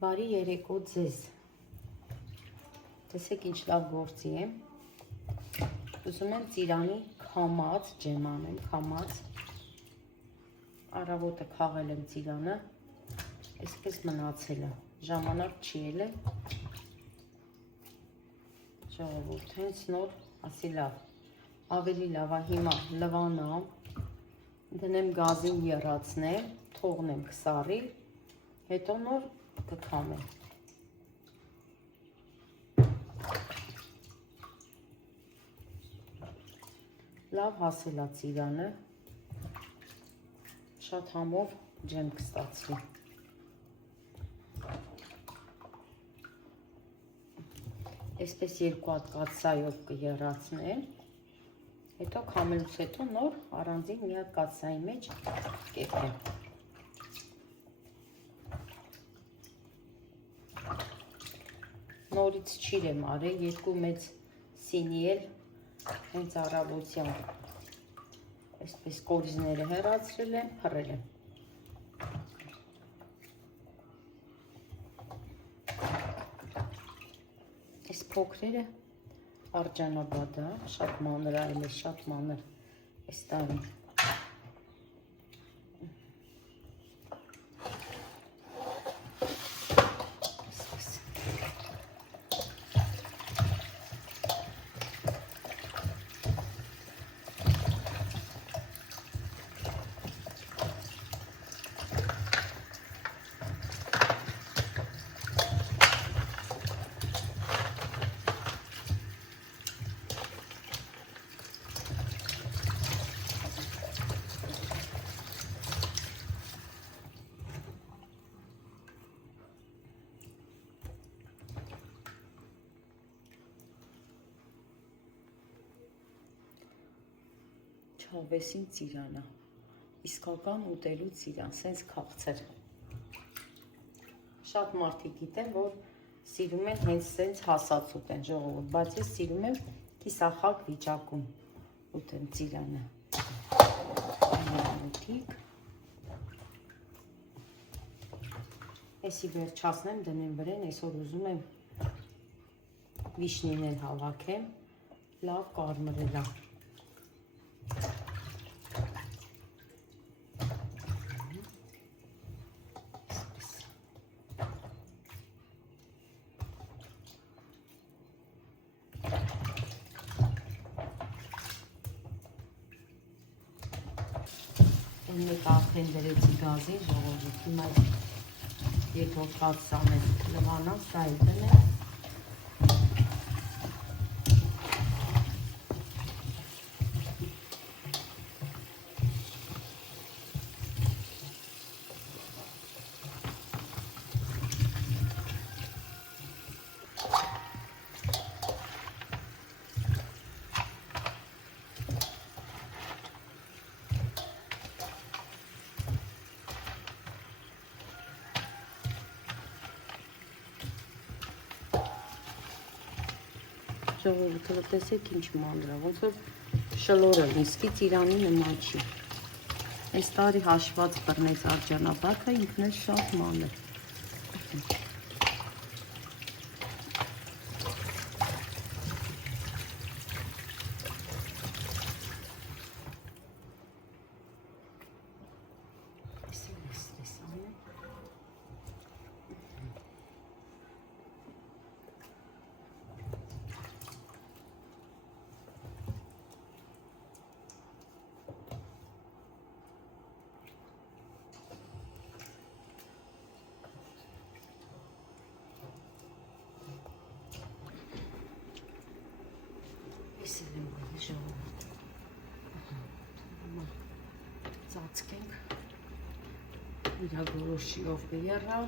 Բարի երեկո ձեզ։ Տեսեք ինչ լավ գործի եմ։ Ուզում եմ ծիրանի քամած ջեմ անեմ, քամած։ Առավոտը քաղել եմ ծիրանը, այսպես մնացել է, ժամանակ չի ելել։ Ժողովուրդ, հենց նոր ասի լավ, ավելի լավ է հիմա լվանամ, դնեմ գազին եռացնեմ, թողնեմ քսարի, հետո նոր կքամեմ։ Լավ հասել է ծիրանը, շատ համով ջեմ կստացվի։ Այսպես երկու հատ կաթսայով կեռացնեմ, հետո քամելուց հետո նոր առանձին մի հատ կաթսայի մեջ կեփեմ։ Նորից չիր եմ արել, երկու մեծ սինի էլ հենց առավոտյան այսպես կորիզները հեռացրել եմ, փռել եմ։ Այս փոքրերը Արջանաբադա, շատ մանր այլ է, շատ մանր այս տարի։ Չավեսին ծիրանը, իսկական ուտելու ծիրան, սենց քաղցր։ Շատ մարդիկ գիտեն, որ սիրում են հենց սենց հասած ուտեն ժողովուրդ, բայց ես սիրում եմ կիսախակ վիճակում ուտեմ ծիրանը։ Էսի վերջացնեմ, դնեմ վրեն, այսօր ուզում եմ վիշնին էլ հավաքեմ, լավ կարմրելա։ Մեկ արդեն դրեցի գազին, ժողովուրդ, հիմա երկրորդ կաթսան եմ լվանամ, սա էլ դնեմ։ Ժողովուրդը տեսեք ինչ մանր է, ոնց որ շլորը իսկի ծիրանի նման չի։ Այս տարի հաշված բռնեց Արջանաբադը, ինքն էլ շատ մանր։ Ծածկենք իրա գորոշիով կերա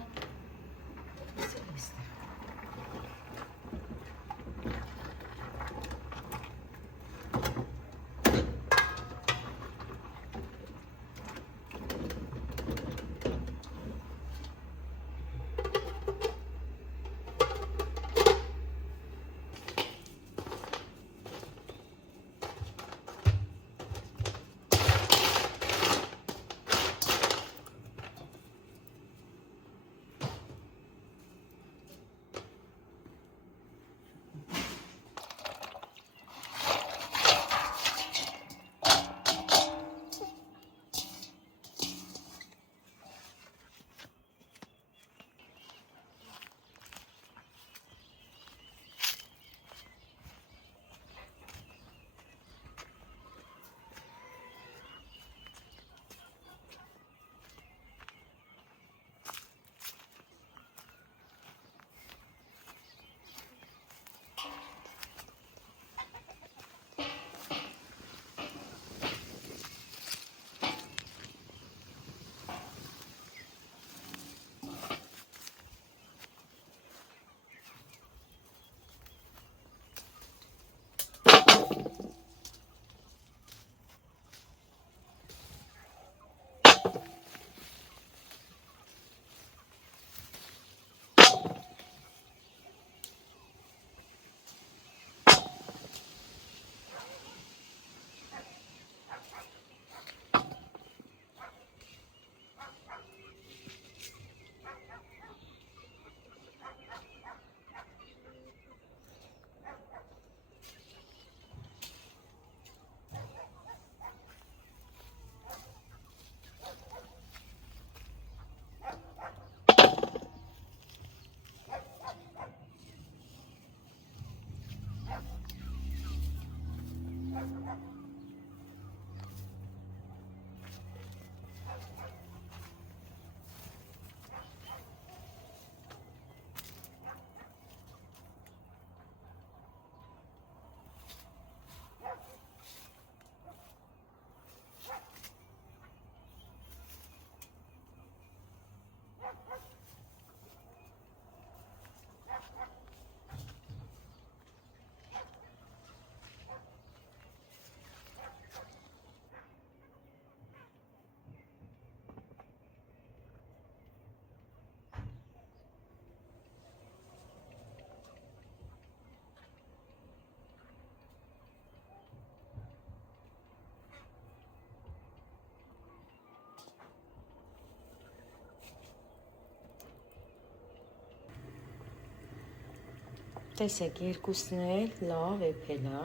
տեսեք, երկուսն էլ լավ էփել է։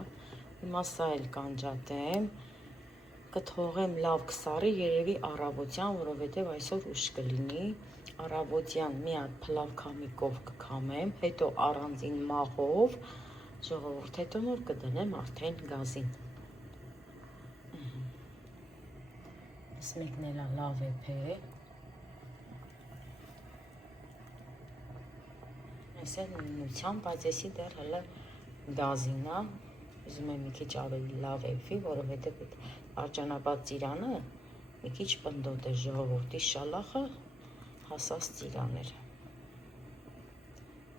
Հիմա սա էլ կանջատեմ, կթողեմ լավ կսարի երևի առավոտյան, որովհետև այսօր ուշ կլինի։ Առավոտյան մի հատ փլավ քամիկով կքամեմ, հետո առանձին մաղով, ժողովուրդ, հետո նոր կդնեմ արդեն գազին։ Այս մեկն էլ լավ էփել։ Այս էլ նույնությամբ, բայց էսի դեռ հələ գազին է, ուզում եմ մի քիչ ավելի լավ էփի, որովհետև այդ արճանապատ ծիրանը մի քիչ պնդոտ է, ժողովուրդի շալախը հասած ծիրան էր։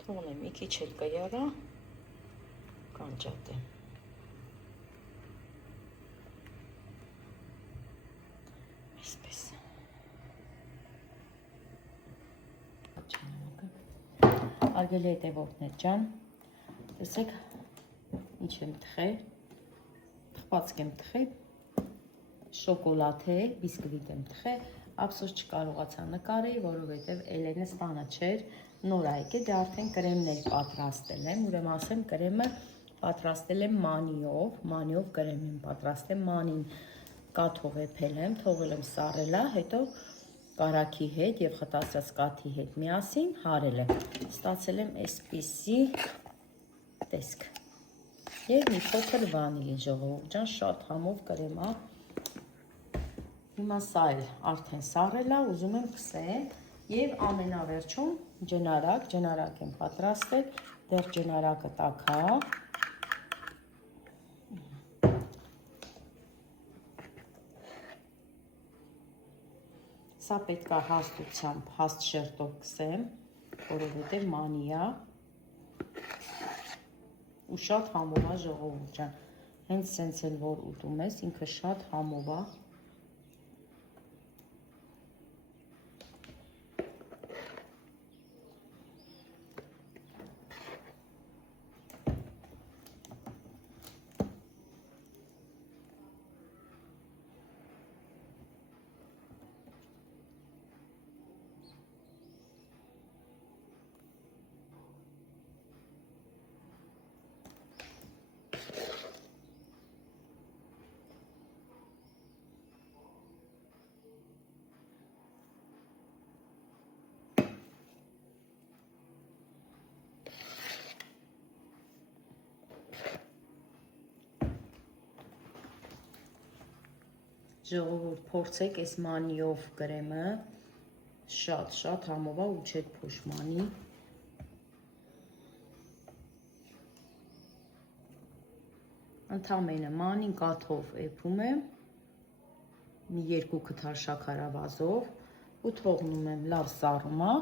Թողնեմ մի քիչ էլ կյարա, կանջատեմ։ Այսպես։ Արգելի հետևորդներ ջան, տեսեք ինչ եմ թխել, թխվածք եմ թխել, շոկոլադ է, բիսկվիտ եմ թխել, ափսոս չկարողացա նկարել, որովհետև Էլենս տանը չէր, նոր ա եկել, դե արդեն կրեմներ պատրաստել եմ, ուրեմն ասեմ կրեմը պատրաստել եմ մանիով կրեմ եմ պատրաստել, մանին կաթով էփել եմ, թողել եմ սառելա, հետո կարագի հետ և խտացած կաթի հետ միասին հարել եմ, ստացել եմ այսպիսի տեսք և մի փոքր վանիլին, ժողովուրդ ջան, շատ համով կրեմ է։ Հիմա սա էլ արդեն սառել է, ուզում եմ քսեմ և ամենավերջում ջնարակ եմ պատրաստել, դեռ ջնարակը տաք է։ Սա պետք է հաստությամբ, հաստ շերտով քսեմ, որովհետև մանի է ու շատ համով է, ժողովուրդ ջան, հենց սենց էլ որ ուտում ես, ինքը շատ համով է։ Ժողովուրդ, փորձեք այս մանիով կրեմը, շատ համով է ու չեք փոշմանի։ Ընդամենը մանին կաթով էփում եմ, մի 2 քթար շաքարավազով ու թողնում եմ լավ սառումա,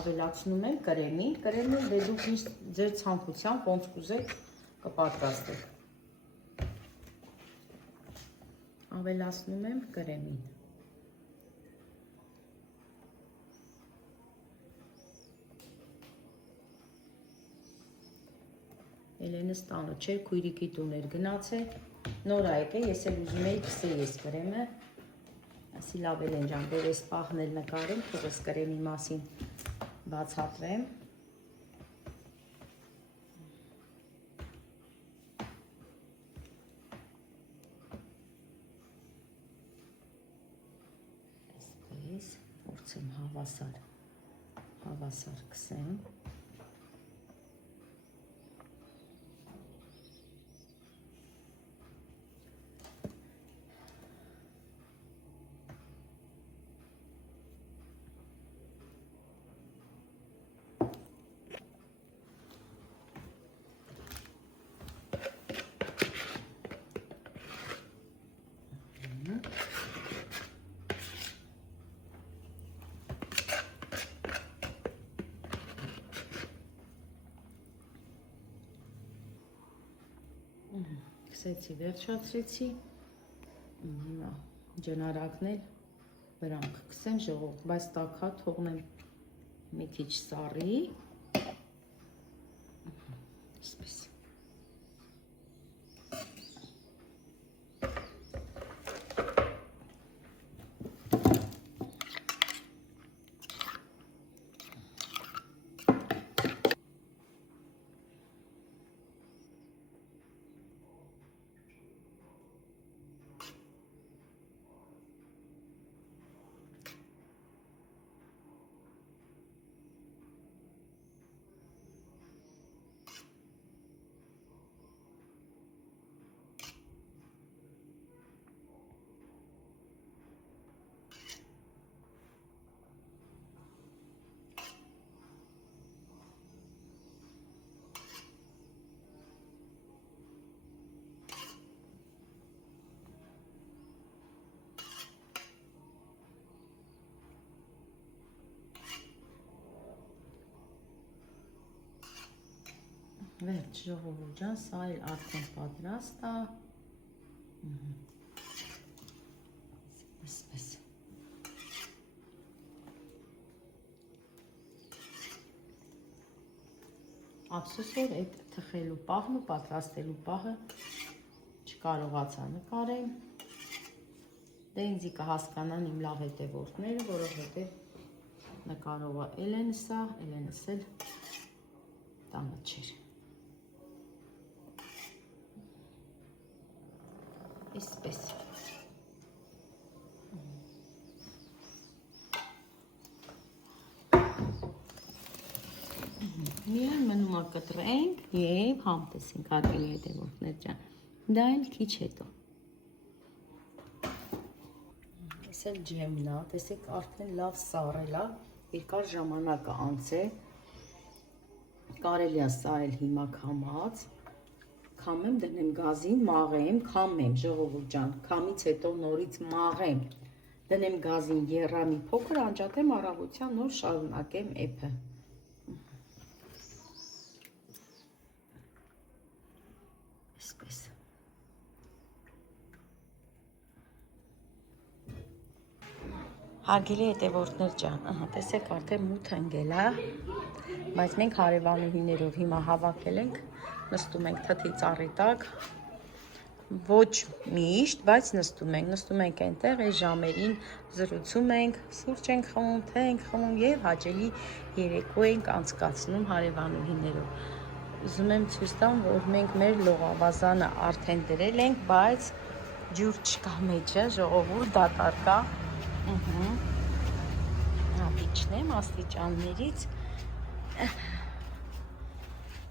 ավելացնում եմ կրեմին, կրեմը դե դուք ձեր ցանկությամբ ոնց կուզեք կպատրաստեք։ Ավելացնում եմ կրեմին։ Էլենս տանը չէր, քույրիկի տուն էր գնացել, նոր ա եկել, ես էլ ուզում էի քսեի այս կրեմը, ասի լավ Էլեն ջան, դեր այս պահն էլ նկարեմ, թող այս կրեմի մասին բացատրեմ։ Փորձեմ հավասար քսեմ։ Քսեցի, վերջացրեցի, հիմա ջնարակն էլ վրան կքսեմ, ժողովուրդ, բայց տաքա թողնեմ մի քիչ սառի, այսպես։ Վերջ ժողովուրդ ջան, սա էլ արդեն պատրաստ է։ Այսպես։ Ափսոս որ այդ թխելու պահն ու պատրաստելու պահը չկարողացա նկարեմ։ Դե ինձ կհասկանան իմ լավ հետևորդները, որովհետև նկարողը Էլենս է, Էլենս էլ տանը չէր։ Այսպես։ Միայն մնում է կտրենք և համ տեսենք հարգելի հետևորդներ ջան։ Դա էլ քիչ հետո։ Այս էլ ջեմն է, տեսեք արդեն լավ սառել է, երկար ժամանակ է անցել։ Կարելի է սարել հիմա քամած, քամեմ, դնեմ գազին, մաղեմ, քամեմ, ժողովուրդ ջան, քամից հետո նորից մաղեմ, դնեմ գազին, եռամի փոքր, անջատեմ առավոտյան նոր շարունակեմ էփը։ Այսպես։ Հարգելի հետևորդներ ջան, տեսեք արդեն մութ ընկել է, բայց մենք հարևանուհիներով հիմա հավաքել ենք, նստում ենք թթի ծառի տակ, ոչ միշտ, բայց նստում ենք այնտեղ, այս ժամերին զրուցում ենք, սուրճ ենք խմում, թե ենք խմում և հաճելի երեկո ենք անցկացնում հարևանուհիներով։ Ուզում եմ ցույց տամ, որ մենք մեր լողավազանը արդեն դրել ենք, բայց ջուր չկա մեջը, ժողովուրդ դատարկ է։ Իջնեմ աստիճաններից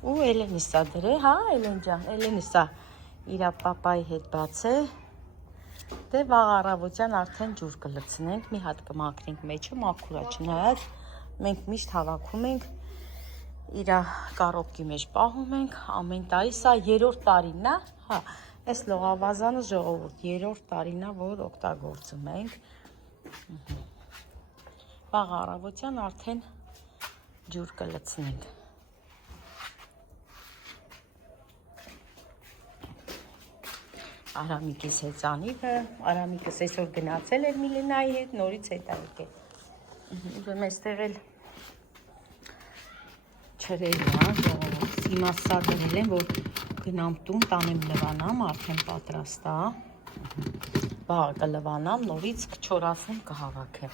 ու Էլենիս է դրել, հա Էլեն ջան, Էլենիս է իրա պապայի հետ բացել, դե վաղ առավոտյան արդեն ջուր կլցնենք, մի հատ կմաքրենք մեջը, մաքուր է չնայած, մենք միշտ հավաքում ենք, իրա կարոտքի մեջ պահում ենք, ամեն տարի, սա 3-րդ տարին է, հա, այս լողավազանը ժողովուրդ 3-րդ տարին է, որ օգտագործում ենք, վաղ առավոտյան արդեն ջուր կլցնենք։ Արամիկիս հեծանիվը, Արամիկս այսօր գնացել էր Միլենայի հետ, նորից հետ եկել։ Ուրեմն այստեղ էլ չրել է, հիմա սա դրել եմ, որ գնամ տուն, տանեմ լվանամ, արդեն պատրաստ է։ Վաղը կլվանամ, նորից կչորացնեմ, կհավաքեմ։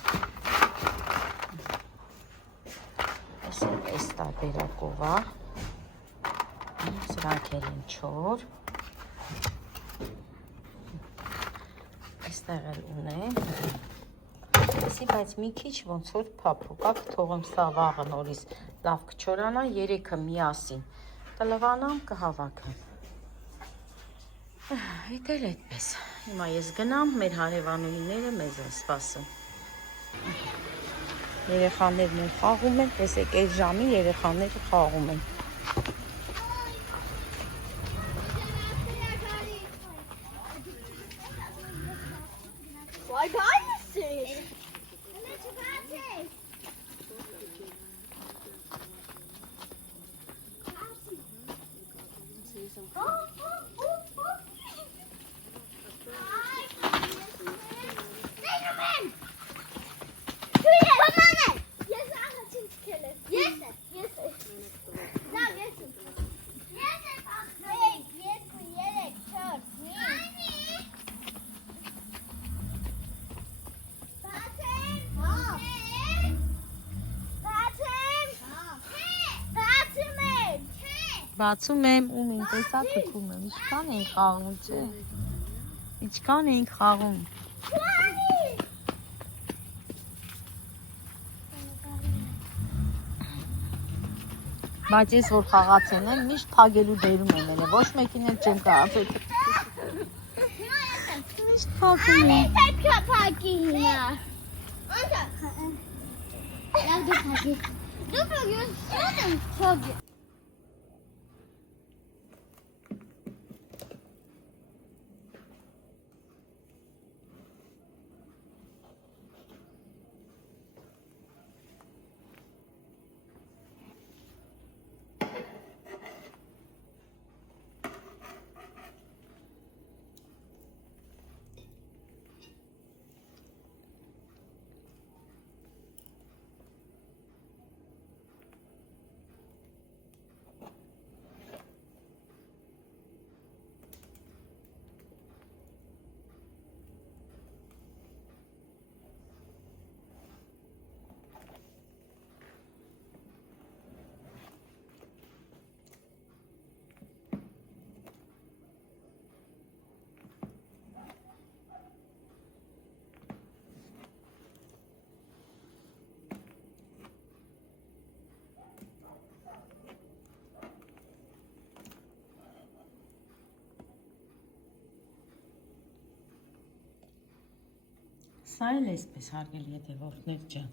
Այս տարբերակով է, սրանք էլ են չոր, այստեղ էլ ունեմ, բայց մի քիչ ոնց որ փափուկ, կթողեմ սա վաղը նորից լավ կչորանա, երեքը միասին կլվանամ, կհավաքեմ։ Հետ էլ այդպես, հիմա ես գնամ, մեր հարևանուհիները մեզ են սպասում։ Երեխաներն են խաղում են, տեսեք այս ժամին երեխաները խաղում են։ Բացում եմ, ում են տեսա թվում եմ, ինչքան ենք խաղում, չէ, ինչքան ենք խաղում։ Բայց ես որ խաղացել եմ, միշտ փագելու դերում եմ ելել, ոչ մեկին էլ չեմ կարծել։ Միշտ փագում եմ։ Փագի հիմա։ Լավ դու փագի։ Դու փագի, փագի։ Սա էլ էսպես հարգելի հետևորդներ ջան։